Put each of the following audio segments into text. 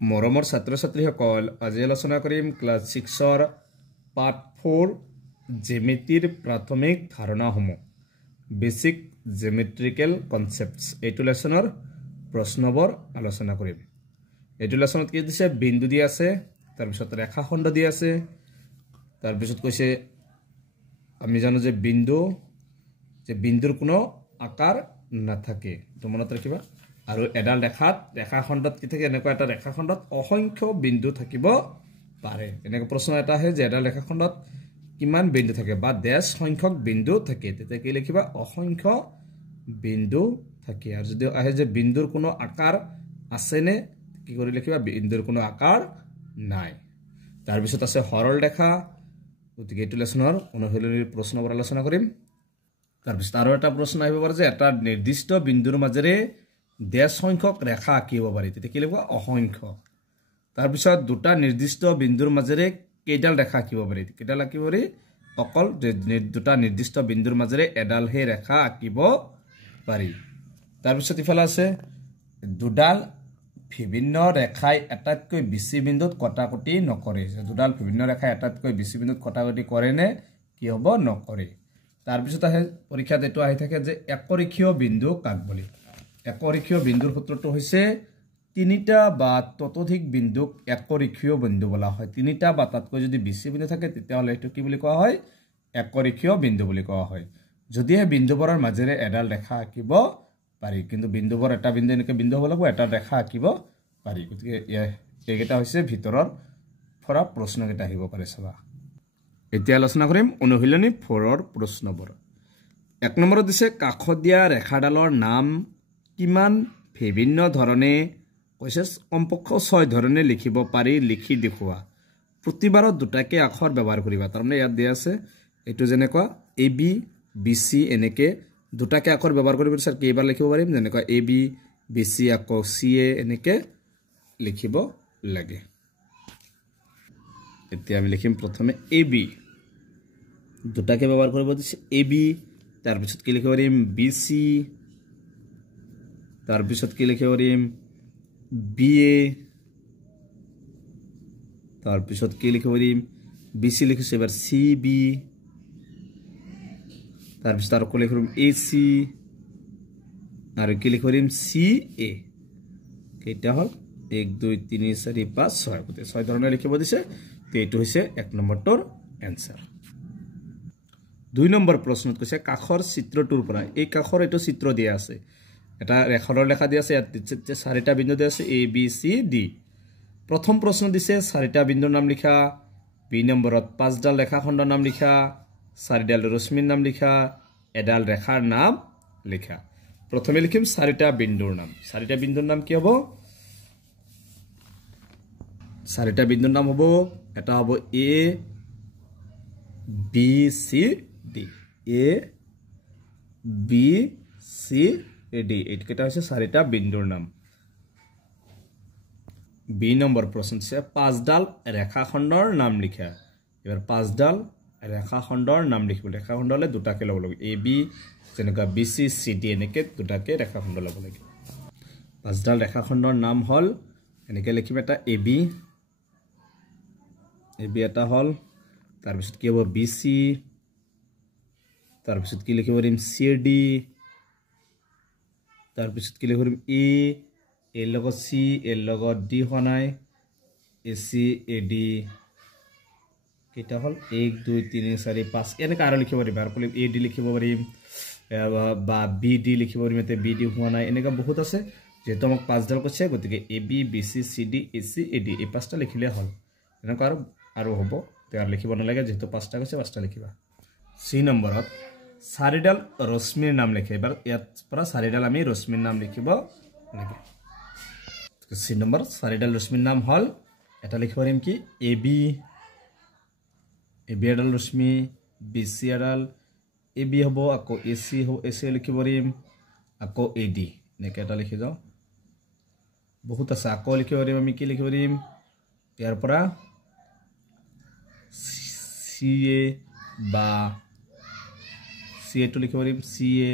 মৰমৰ ছাত্ৰ-ছাত্ৰীসকল আজি আলোচনা কৰিম ক্লাছ 6ৰ পাৰ্ট 4 জ্যামিতিৰ প্ৰাথমিক ধাৰণাসমূহ বেসিক জ্যামেট্ৰিকেল কনসেপ্টস এইটো লেসনৰ প্ৰশ্নবোৰ আলোচনা কৰিম এইটো লেসনত কি দিছে বিন্দু দি আছে তাৰ পিছত ৰেখাখণ্ড দি আছে তাৰ পিছত কৈছে আমি জানো যে বিন্দুৰ কোনো আকাৰ নাথাকে তো মনত ৰাখিবা আৰু এডাল ৰেখাখণ্ডত কি থাকে এনেকুৱা এটা ৰেখাখণ্ডত অসংখ্য বিন্দু থাকিব পাৰে এনেকুৱা প্ৰশ্ন এটা আহে যে এডাল ৰেখাখণ্ডত কিমান বিন্দু থাকে বা ডেশ সংখ্যক বিন্দু থাকে তেতিয়া কি লিখিবা অসংখ্য বিন্দু থাকে আৰু যদি আহে যে বিন্দুৰ কোনো আকাৰ আছে নে কি কৰি লিখিবা বিন্দুৰ কোনো আকাৰ নাই তাৰ পিছত আছে সৰল ৰেখা গতিকে এইটো লেসনৰ অনুশীলনীৰ প্ৰশ্নবোৰ আলোচনা কৰিম তাৰ পিছত আৰু এটা প্ৰশ্ন আহিব পাৰে যে এটা নিৰ্দিষ্ট বিন্দুৰ মাজেৰে ডেশ সংখ্যক ৰেখা আঁকিব পাৰি তেতিয়া কি লিখিবা অসংখ্য তাৰ পিছত দুটা নিৰ্দিষ্ট বিন্দুৰ মাজেৰে কেইডাল ৰেখা আঁকিব পাৰি কেইডাল আঁকিব পাৰি অকল দুটা নিৰ্দিষ্ট বিন্দুৰ মাজেৰে এডাল হে ৰেখা আঁকিব পাৰি তাৰ পিছত ইফালে আছে দুডাল বিভিন্ন ৰেখাই এটাতকৈ বেছি বিন্দুত কটাকটি নকৰে দুডাল বিভিন্ন ৰেখাই এটাতকৈ বেছি বিন্দুত কটাকটি কৰে নে কি হ'ব নকৰে তাৰ পিছত আহে পৰীক্ষাত এটো আহি থাকে যে একৰেখীয় বিন্দু কাক বলি একৰেখীয় বিন্দুৰ সূত্ৰটো হৈছে তিনিটা বা ততোধিক বিন্দুক একৰেখীয় বিন্দু বলা হয় তিনিটা বা তাতকৈ যদি বেছি বিন্দু থাকে তেতিয়া হলে এটো কি বুলি কোৱা হয় একৰেখীয় বিন্দু বুলি কোৱা হয় যদি এই বিন্দুবোৰৰ মাজেৰে এডাল ৰেখা আঁকিব পাৰি কিন্তু বিন্দুবোৰ এটা বিন্দু এনেকৈ বিন্দু হ'ব লাগিব এটা ৰেখা আঁকিব পাৰি গতিকে এইকেইটা হৈছে ভিতৰৰ পৰা প্ৰশ্নকেইটা আহিব পাৰে চাবা এতিয়া আলোচনা কৰিম অনুশীলনী 4ৰ প্ৰশ্নবোৰ 1 নম্বৰত দিছে কাষত দিয়া ৰেখাডালৰ নাম কিমান বিভিন্ন ধৰণে কৈছে কমপক্ষ 6 ধৰণে লিখিব পাৰি লিখি দেখুৱা প্ৰতিবাৰত দুটাকে আখৰ ব্যৱহাৰ কৰিবা তাৰমানে ইয়াত দিয়া আছে এটো যেনেকুৱা এ বি বি সি এনেকে দুটাকে আখৰ ব্যৱহাৰ কৰিব বিচাৰ কেইবাৰ লিখিব পাৰিম যেনেকুৱা এ বি বি সি আকৌ সি এ এনেকে লিখিব লাগে এতিয়া আমি লিখিম প্ৰথমে এ বি দুটাকে ব্যৱহাৰ কৰিব দিছে এ বি তাৰ পিছত কি লিখিব পাৰিম বি সি তাৰ পিছত কি লিখিব পাৰিম বি এ তাৰ পিছত কি লিখিব পাৰিম বি সি লিখিছো এবাৰ সি বি তাৰ পিছত আৰু কি লিখিব পাৰিম এ সি আৰু কি লিখিব পাৰিম সি এ কেইটা হল 1 2 3 4 5 6 গতে 6 ধৰণে লিখিব দিছে তে এইটো হৈছে 1 নম্বৰটোৰ এনসাৰ 2 নম্বৰ প্ৰশ্নত কৈছে কাখৰ চিত্ৰটোৰ পৰা এই কাখৰ এটো চিত্ৰ দিয়া আছে এটা ৰেখাৰ লেখা দিয়া আছে ইয়াত চাৰিটা বিন্দু দিয়া আছে এ বি সি ডি প্ৰথম প্ৰশ্ন দিছে চাৰিটা বিন্দুৰ নাম লিখা বি নম্বৰত পাঁচডাল ৰেখাখণ্ডৰ নাম লিখা চাৰিডাল ৰশ্মিৰ নাম লিখা এডাল ৰেখাৰ নাম লিখা প্ৰথমে লিখিম চাৰিটা বিন্দুৰ নাম কি হ'ব চাৰিটা বিন্দুৰ নাম হ'ব এটা হ'ব A B C D A B C D এইকেইটা হৈছে চাৰিটা বিন্দুৰ নাম বি নম্বৰ প্ৰশ্ন আছে পাঁচডাল ৰেখাখণ্ডৰ নাম লিখা এবাৰ পাঁচডাল ৰেখাখণ্ডৰ নাম লিখিব ৰেখাখণ্ডলে দুটাকে ল'ব লাগিব এ বি যেনেকুৱা বি সি সি ডি এনেকে দুটাকে ৰেখাখণ্ড ল'ব লাগিব পাঁচডাল ৰেখাখণ্ডৰ নাম হল এনেকে লিখিম এটা এ বি এটা হল তাৰ পিছত কি হ'ব বি সি তাৰ পিছত কি লিখিব পাৰিম সি ডি তাৰ পিছত কি লিখিব পাৰিম এ লগত সি এৰ লগত D হনাই A C A D কেইটা হল 1 2 3 4 5 এনেকা আৰু লিখিব পাৰিম আৰু এ ডি লিখিব পাৰিম বা বি ডি লিখিব পাৰিম এতে বি ডি হোৱা নাই এনেকা বহুত আছে যেহেতু আমাক পাঁচডাল কৈছে গতিকে A B B C C D A C A D এই পাঁচটা লিখিলে হল এনেকা আৰু হ'ব তাৰ লিখিব নালাগে যেহেতু পাঁচটা কৈছে পাঁচটা লিখিবা সি নম্বৰত চাৰিডাল ৰশ্মিৰ নাম লিখে এবাৰ ইয়াত পৰা চাৰিডাল আমি ৰশ্মিৰ নাম লিখিব লাগে সি নম্বৰ চাৰিডাল ৰশ্মিৰ নাম হল এটা লিখিব পাৰিম কি এ বি এডাল ৰশ্মি বি সি এডাল এ বি হ'ব আকৌ এ সি লিখিব পাৰিম আকৌ এ ডি এনেকৈ এটা লিখি যাওঁ বহুত আছে আকৌ লিখিব পাৰিম আমি কি লিখিব পাৰিম ইয়াৰ পৰা সি এ বা সি এটো লিখিব পাৰিম সি এ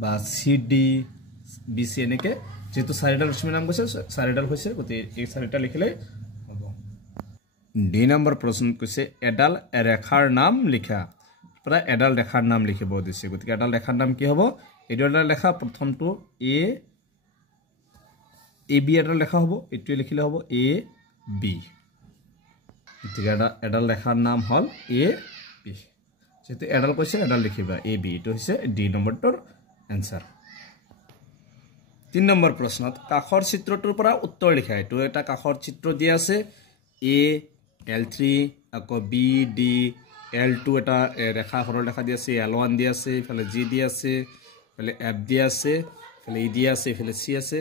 বা সি ডি বি সি এনেকৈ যেহেতু চাৰিডাল ৰশ্মিৰ নাম কৈছে চাৰিডাল হৈছে গতি এই চাৰিটা লিখিলে হ'ব ডি নম্বৰ প্ৰশ্ন কৈছে এডাল ৰেখাৰ নাম লিখা পৰা এডাল ৰেখাৰ নাম লিখিব দিছে গতিকে এডাল ৰেখাৰ নাম কি হ'ব এই এডাল ৰেখা প্ৰথমটো এ বি এডাল ৰেখা হ'ব এইটোৱে লিখিলে হ'ব এ বি গতিকে এডাল ৰেখাৰ নাম হ'ল এ বি যেহেতু এডাল কৈছে এডাল লিখিবা এ বি এইটো হৈছে ডি নম্বৰটোৰ এনসাৰ 3 নম্বৰ প্ৰশ্নত কাখৰ চিত্ৰটোৰ পৰা উত্তৰ লিখা এটো এটা কাখৰ চিত্ৰ দিয়া আছে এ L3 আকৌ বি ডি L2 এটা ৰেখা সৰল ৰেখা দিয়া আছে L1 দিয়া আছে ইফালে জি দিয়া আছে ইফালে এফ দিয়া আছে ইফালে ই দিয়া আছে ইফালে সি আছে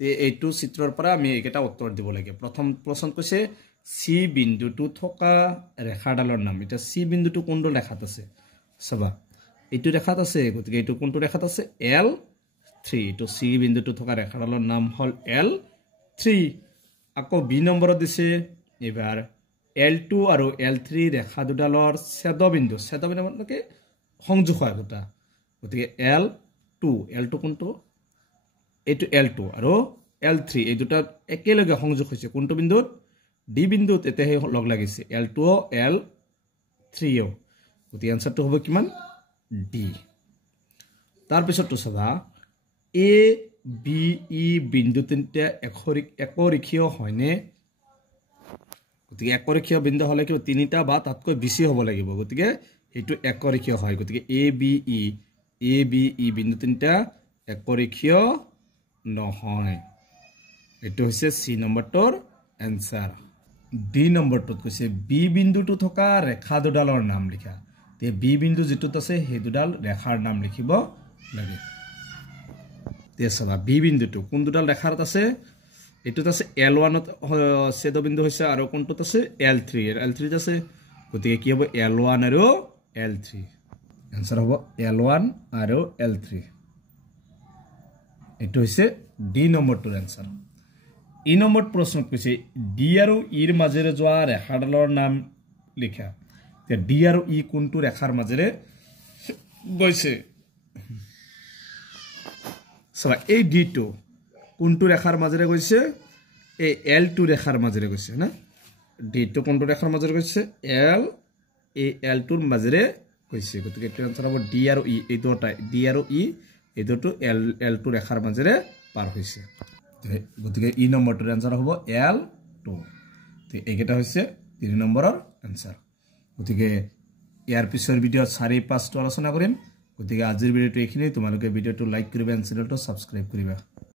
তে এইটো চিত্ৰৰ পৰা আমি এটা উত্তৰ দিব লাগে প্ৰথম প্ৰশ্ন কৈছে সি বিন্দুটো থকা ৰেখাডালৰ নাম এটা সি বিন্দুটো কোনটো ৰেখাত আছে সবা এইটো ৰেখাত আছে গতিকে এইটো কোনটো ৰেখাত আছে L3 তো সি বিন্দুটো থকা ৰেখাডালৰ নাম হল L3 আকৌ বি নম্বৰত দিছে এবাৰ L2 আৰু L3 ৰেখা দুডালৰ ছেদবিন্দু মানে সংযোগ হয় গটা গতিকে L2 কোনটো এইটো L2 আৰু L3 এই দুটা একেলগে সংযোগ হৈছে কোনটো বিন্দুত ডি বিন্দুত এতেহে লগ লাগিছে L2 ও L3 ও গতি আনসারটো হ'ব কিমান ডি তাৰ পিছতটো সভা এ বি ই বিন্দু তিনটা একৰেখীয় হয়নে গতিকে একৰেখীয় বিন্দু হলে কি তিনিটা বা তাতকৈ বেছি হ'ব লাগিব গতিকে এইটো একৰেখীয় হয় গতিকে এ বি ই বিন্দু তিনটা একৰেখীয় নহয় এইটো হৈছে সি নম্বৰটোৰ এনসাৰ ডি নম্বৰটোত কৈছে বি বিন্দুটো থকা ৰেখা দুডালৰ নাম লিখা তে বি বিন্দু যেটোত আছে সেই দুডাল ৰেখাৰ নাম লিখিব লাগে তে সবা বি বিন্দুটো কোন দুডাল ৰেখাত আছে এটোত আছে L1 ত ছেদবিন্দু হৈছে আৰু কোনটোত আছে L3 আছে গতিকে কি হ'ব L1 আৰু L3 আনসাৰ হ'ব L1 আৰু L3 এটো হৈছে ডি নম্বৰটোৰ আনসাৰ ই নম্বৰ প্ৰশ্নত কৈছে ডি আৰু ইৰ মাজেৰে যোৱা ৰেখাডালৰ নাম লিখা তে ডি আৰু ই কোনটো ৰেখাৰ মাজেৰে গৈছে সবা এই ডি টো কোনটো ৰেখাৰ মাজেৰে গৈছে এই L2 ৰেখাৰ মাজেৰে গৈছে না ডি টো কোনটো ৰেখাৰ মাজেৰে গৈছে L2 ৰ মাজেৰে গৈছে গতিকে এটো আনসাৰ হ'ব ডি আৰু ই এই দুটা ডি আৰু ই এই দুটো L2 ৰেখাৰ মাজেৰে পাৰ হৈছে গতিকে ই নম্বৰটোৰ আনসাৰ হ'ব L2 তে এইকেইটা হৈছে 3 নম্বৰৰ আনসাৰ গতিকে ইয়াৰ পিছৰ ভিডিঅ 4-5 টো আলোচনা কৰিম গতিকে আজিৰ ভিডিঅটো এইখিনি তোমালোকে ভিডিঅটো লাইক কৰিবা আৰু চেনেলটো সাবস্ক্ৰাইব কৰিবা